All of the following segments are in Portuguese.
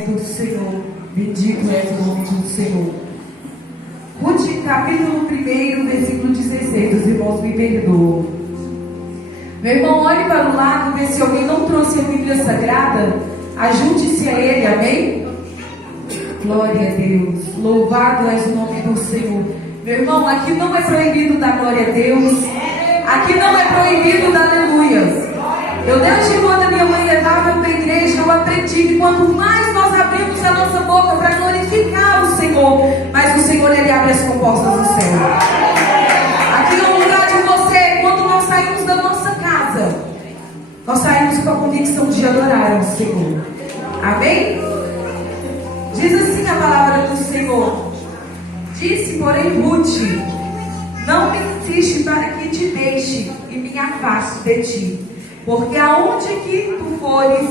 do Senhor, bendito é o nome do Senhor. Ruth, capítulo 1, versículo 16, os irmãos me perdoam. Meu irmão, olhe para o lado, vê se alguém não trouxe a Bíblia Sagrada, ajunte-se a ele, amém? Glória a Deus, louvado és o nome do Senhor. Meu irmão, aqui não é proibido dar glória a Deus, aqui não é proibido dar aleluia. Eu, desde quando a minha mãe levava para a igreja, eu aprendi que quanto mais nós abrimos a nossa boca para glorificar o Senhor, mais o Senhor ele abre as comportas do céu. Aqui no lugar de você, quando nós saímos da nossa casa, nós saímos com a convicção de adorar ao Senhor. Amém? Diz assim a palavra do Senhor. Disse, porém, Ruth: não me insiste para que te deixe e me afaste de ti. Porque aonde que tu fores,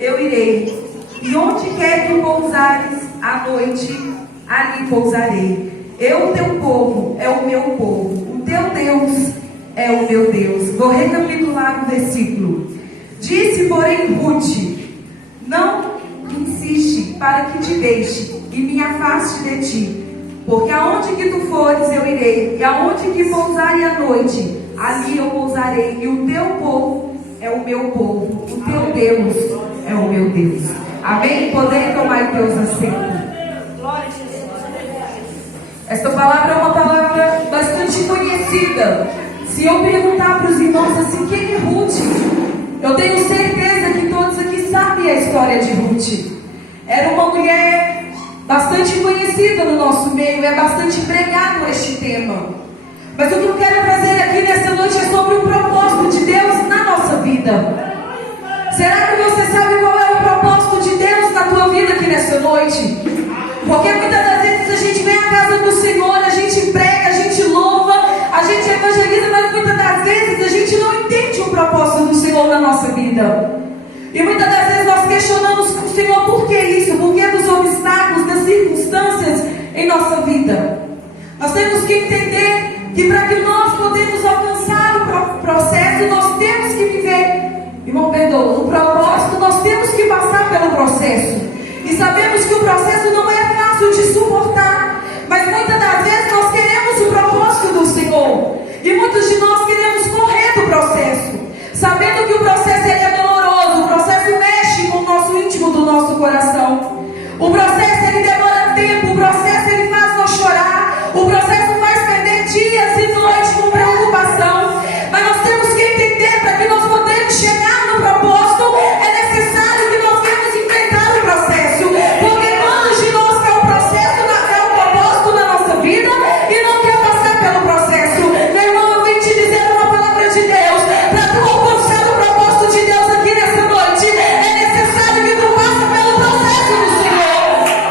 eu irei, e onde quer que pousares à noite, ali pousarei. Eu, teu povo, é o meu povo, o teu Deus é o meu Deus. Vou recapitular o versículo. Disse, porém, Ruth: não insiste para que te deixe e me afaste de ti. Porque aonde que tu fores, eu irei, e aonde que pousares à noite, ali eu pousarei, e o teu povo é o meu povo, o teu Deus é o meu Deus. Amém? Poder tomar Deus assento. Esta palavra é uma palavra bastante conhecida. Se eu perguntar para os irmãos assim, quem é Ruth? Eu tenho certeza que todos aqui sabem a história de Ruth. Era uma mulher bastante conhecida no nosso meio, é bastante pregado este tema. Mas o que eu quero trazer aqui nessa noite é sobre o propósito de Deus na nossa vida. Será que você sabe qual é o propósito de Deus na tua vida aqui nessa noite? Porque muitas das vezes a gente vem à casa do Senhor, a gente prega, a gente louva, a gente evangeliza, mas muitas das vezes a gente não entende o propósito do Senhor na nossa vida. E muitas das vezes nós questionamos com o Senhor: por que isso? Por que dos obstáculos, das circunstâncias em nossa vida? Nós temos que entender que para que nós podemos alcançar o processo, nós temos que viver, irmão, perdoa, o propósito, nós temos que passar pelo processo. E sabemos que o processo não é fácil de suportar, mas muitas das vezes nós queremos o propósito do Senhor. E muitos de nós queremos correr do processo, sabendo que o processo ele é doloroso, o processo mexe com o nosso íntimo do nosso coração. O processo ele demora tempo, o processo ele faz nós chorar, o processo faz perder dias e noites com preocupação. Mas nós temos que entender, para que nós podemos chegar no propósito, é necessário que nós venhamos enfrentar o processo. Porque quantos de nós quer o processo, quer o propósito na nossa vida e não quer passar pelo processo? Meu irmão, eu vim te dizer uma palavra de Deus. Para tu alcançar o propósito de Deus aqui nessa noite, é necessário que tu passe pelo processo do Senhor.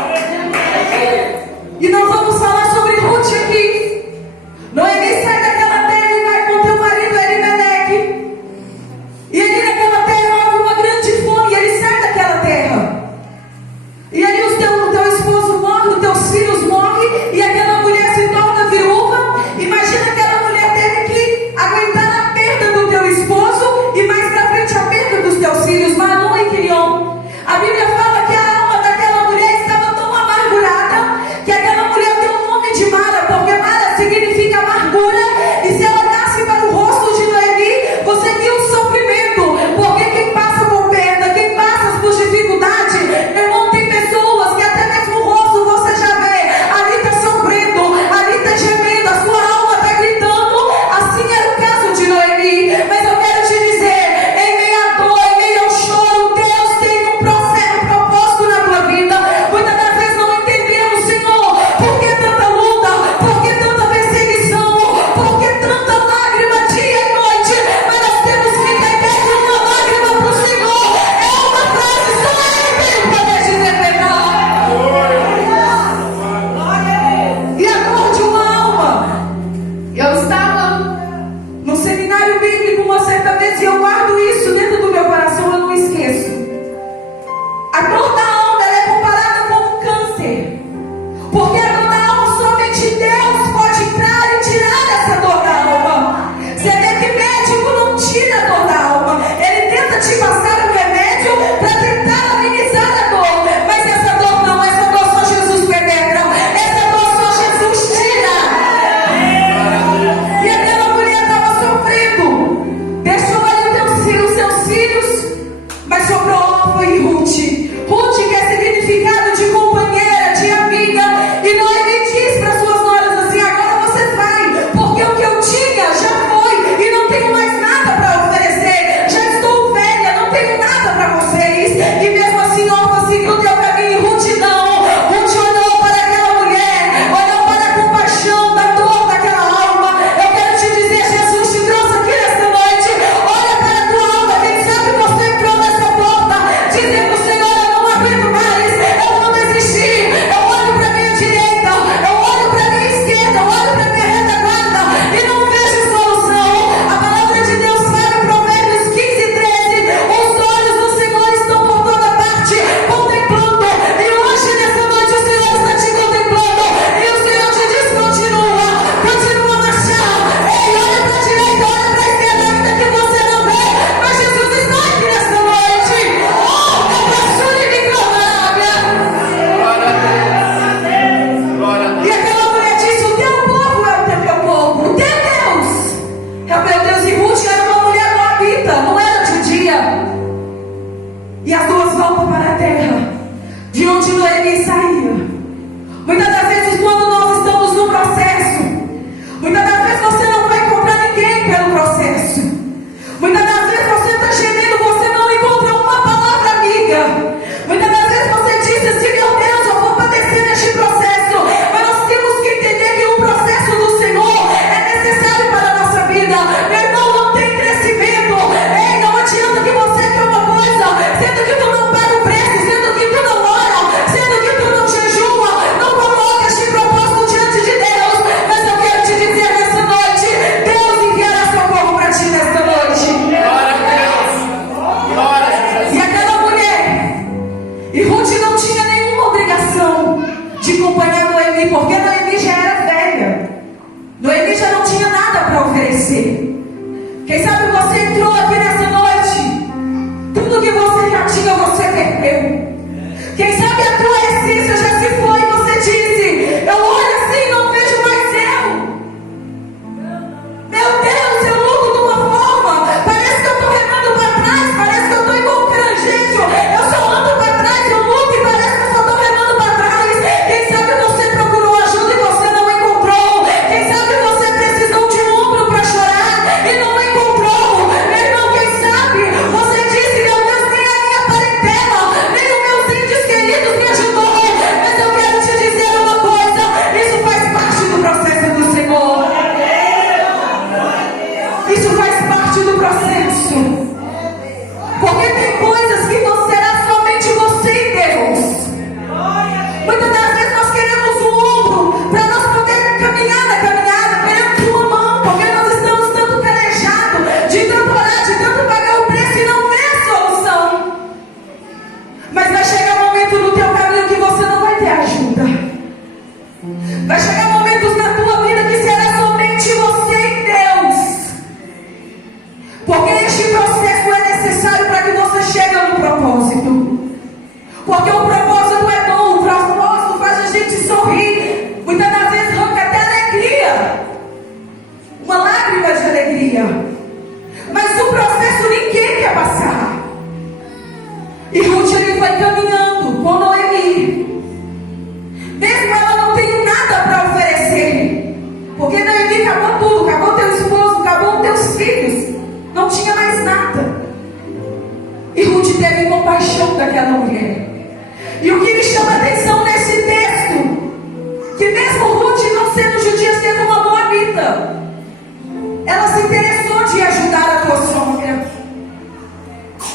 E Ruth não tinha nenhuma obrigação de acompanhar Noemi, porque Noemi já era velha. Noemi já não tinha nada para oferecer. Quem sabe você entrou aqui nessa noite, tudo que você já tinha, você perdeu. Quem sabe a tua essência já se foi e você disse: eu olho assim e não vejo mais eu. Meu Deus, eu luto de uma forma, parece que eu estou remando para trás, parece que eu estou igual um caranguejo. Eu só ando para trás, eu luto e parece que eu só estou remando para trás. Quem sabe você procurou ajuda e você não encontrou. Quem sabe você precisou de um ombro para chorar e não encontrou. Meu irmão, quem sabe você disse: meu Deus, nem a minha parentela, nem os meus índios queridos me ajudou. Mas eu quero te dizer uma coisa: isso faz parte do processo do Senhor. Isso faz parte do processo. Porque tem coisas que não será somente você e Deus. Muitas das vezes nós queremos um ombro para nós poder caminhar na caminhada, queremos uma mão, porque nós estamos tanto calejados de tanto orar, de tanto pagar o preço e não ver a solução. Mas vai chegar um momento no teu caminho que você não vai ter ajuda. Vai chegar momentos na tua vida que será somente você e Deus. Porque este processo é necessário para que você chegue no propósito. Porque o propósito é bom, o propósito faz a gente sorrir. Muitas das vezes arranca até alegria, uma lágrima de alegria. Mas o processo ninguém quer passar. E Ruth ali foi caminhando com Noemi. Mesmo ela não tem nada para oferecer, porque Noemi acabou tudo, acabou teu esposo, acabou teus filhos, não tinha mais nada. E Ruth teve compaixão daquela mulher. E o que me chama a atenção nesse texto, que mesmo Ruth não sendo judia, sendo uma moabita, ela se interessou de ajudar a tua sogra.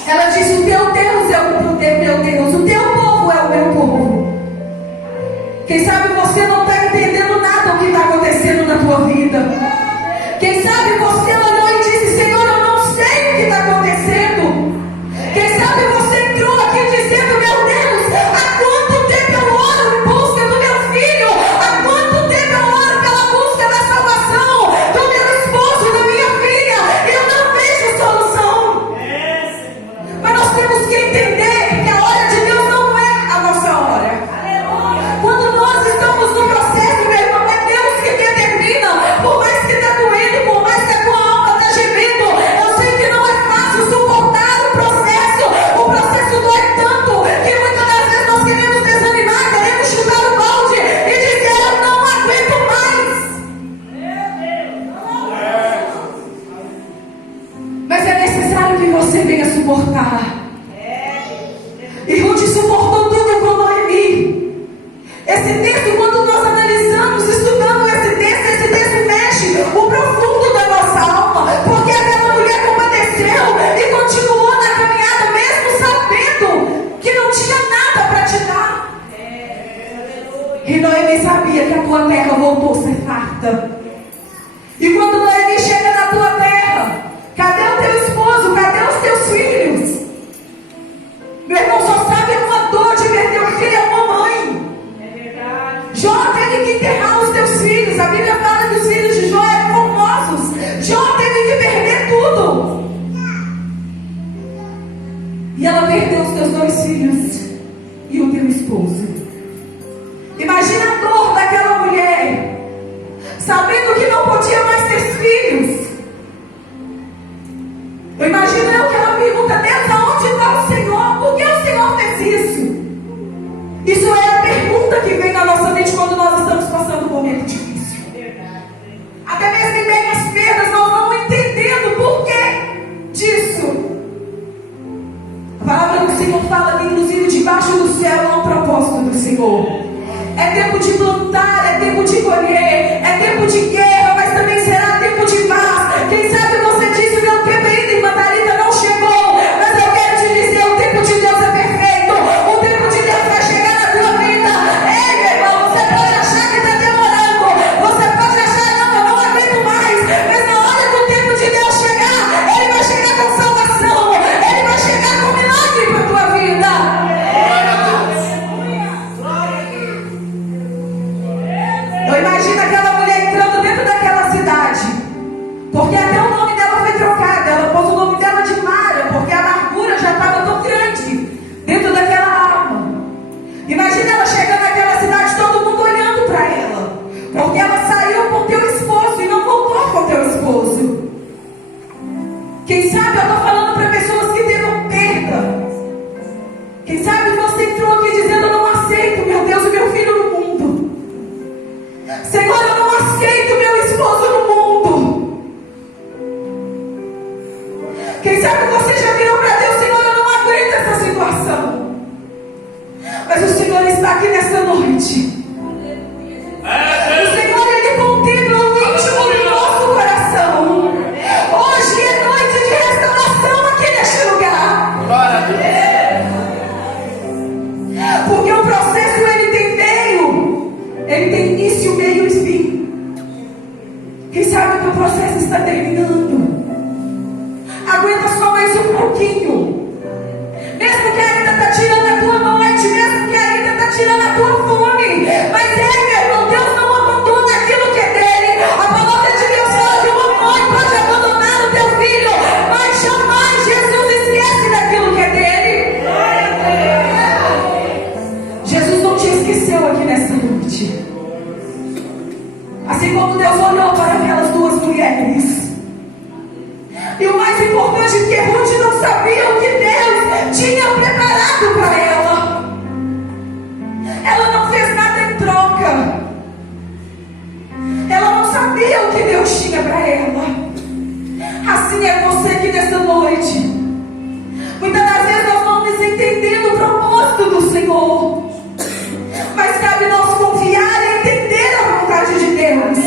Ela disse: o teu Deus é o meu Deus, o teu povo é o meu povo. Quem sabe você não está entendendo nada do que está acontecendo na tua vida. Quem sabe você olhou e disse: Senhor, eu não sei o que está acontecendo. Quem sabe você entrou aqui dizendo: meu Deus, há quanto tempo eu oro em busca do meu filho? Há quanto tempo eu oro pela busca da salvação do meu esposo, da minha filha? E eu não vejo solução. Mas nós temos que entender que a hora de Deus não é a nossa hora. Quando nós estamos no processo, meu irmão, é Deus que determina. Por mais que está doendo, por mais que a tua alma está gemendo, eu sei que não é fácil suportar o processo. O processo dói tanto que muitas das vezes nós queremos desanimar, queremos chutar o balde e dizer: eu não aguento mais. Mas é necessário que você venha suportar. E Ruth suportou tudo com Noemi. Esse texto, quando nós analisamos, estudando esse texto mexe o profundo da nossa alma, porque aquela mulher compadeceu e continuou na caminhada, mesmo sabendo que não tinha nada para te dar. E Noemi sabia que a tua terra voltou a ser farta. E quando Noemi chega na tua terra, cadê o teu esposo? Cadê os teus filhos? Meu irmão, só sabe uma dor de perder um filho, é uma mãe. Jó teve que enterrar os teus filhos. A Bíblia fala que os filhos de Jó eram formosos. Jó teve que perder tudo. E ela perdeu os teus 2 filhos e o teu esposo. Imagina a dor daquela mulher, sabendo que não podia mais ter filhos. Eu imagino que ela pergunta: Deus, aonde está o Senhor? Por que o Senhor fez isso? Isso é a pergunta que vem na nossa mente quando nós estamos passando um momento difícil. Até mesmo em meio às perdas, nós não entendendo o porquê disso. A palavra do Senhor fala que inclusive debaixo do céu há um propósito do Senhor. É tempo de plantar, é tempo de colher, é tempo de guerra, mas também será tempo de paz. Quem sabe você disse: meu tempo ainda, irmã Thalita, não chegou. Mas eu quero te dizer: o tempo de Deus é perfeito. O tempo de Deus vai chegar na tua vida. Ei, meu irmão, você pode achar que está demorando. Você pode achar: não, eu não aguento mais. Mas na hora do tempo de Deus chegar, Ele vai chegar com salvação. Ele vai chegar com milagre para a tua vida. Senhor está aqui nessa noite. O Senhor, Ele contempla o íntimo do nosso coração. Hoje é noite de restauração aqui neste lugar. Porque o processo, ele tem início, meio e fim. Quem sabe que o processo está terminando? Aguenta só mais um pouquinho. Mesmo que ainda está tirando a tua noite, mesmo que ainda está tirando a tua fome. Mas meu irmão, Deus não abandona aquilo que é dele. A palavra de Deus fala que uma mãe pode abandonar o teu filho, mas jamais Jesus esquece daquilo que é dele. Jesus não te esqueceu aqui nessa noite. Assim como Deus olhou para aquelas duas mulheres. E o mais importante é que Ruth não sabia o que Deus tinha preparado para ela. Ela não fez nada em troca. Ela não sabia o que Deus tinha para ela. Assim é você aqui nessa noite. Muitas das vezes nós não nos entendendo o propósito do Senhor. Mas cabe nós confiar e entender a vontade de Deus.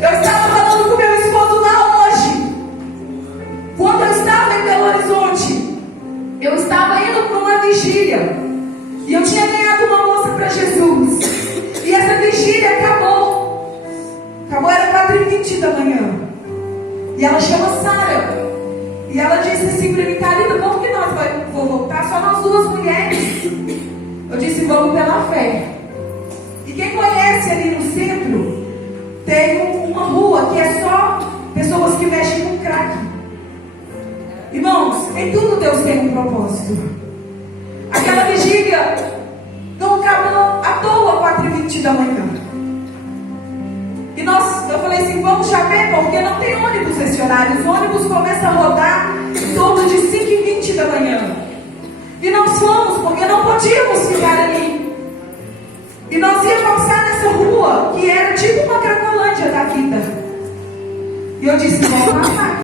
Eu estava falando com meu esposo lá hoje. Quando eu estava em Belo Horizonte, eu estava indo para uma vigília. E eu tinha ganhado uma moça para Jesus. E essa vigília acabou. Era 4h20 da manhã. E ela chama Sara. E ela disse assim para mim: Thalita, como que nós vamos voltar? Só nós duas mulheres. Eu disse: vamos pela fé. E quem conhece ali no centro, tem uma rua que é só pessoas que mexem com crack. Irmãos, em tudo Deus tem um propósito. Aquela vigília não acabou à toa 4h20 da manhã. E eu falei assim: vamos já ver, porque não tem ônibus nesse horário. Os ônibus começam a rodar em torno de 5h20 da manhã. E nós fomos, porque não podíamos ficar ali. E nós íamos passar nessa rua, que era tipo uma Cracolândia da vida. E eu disse: vamos passar.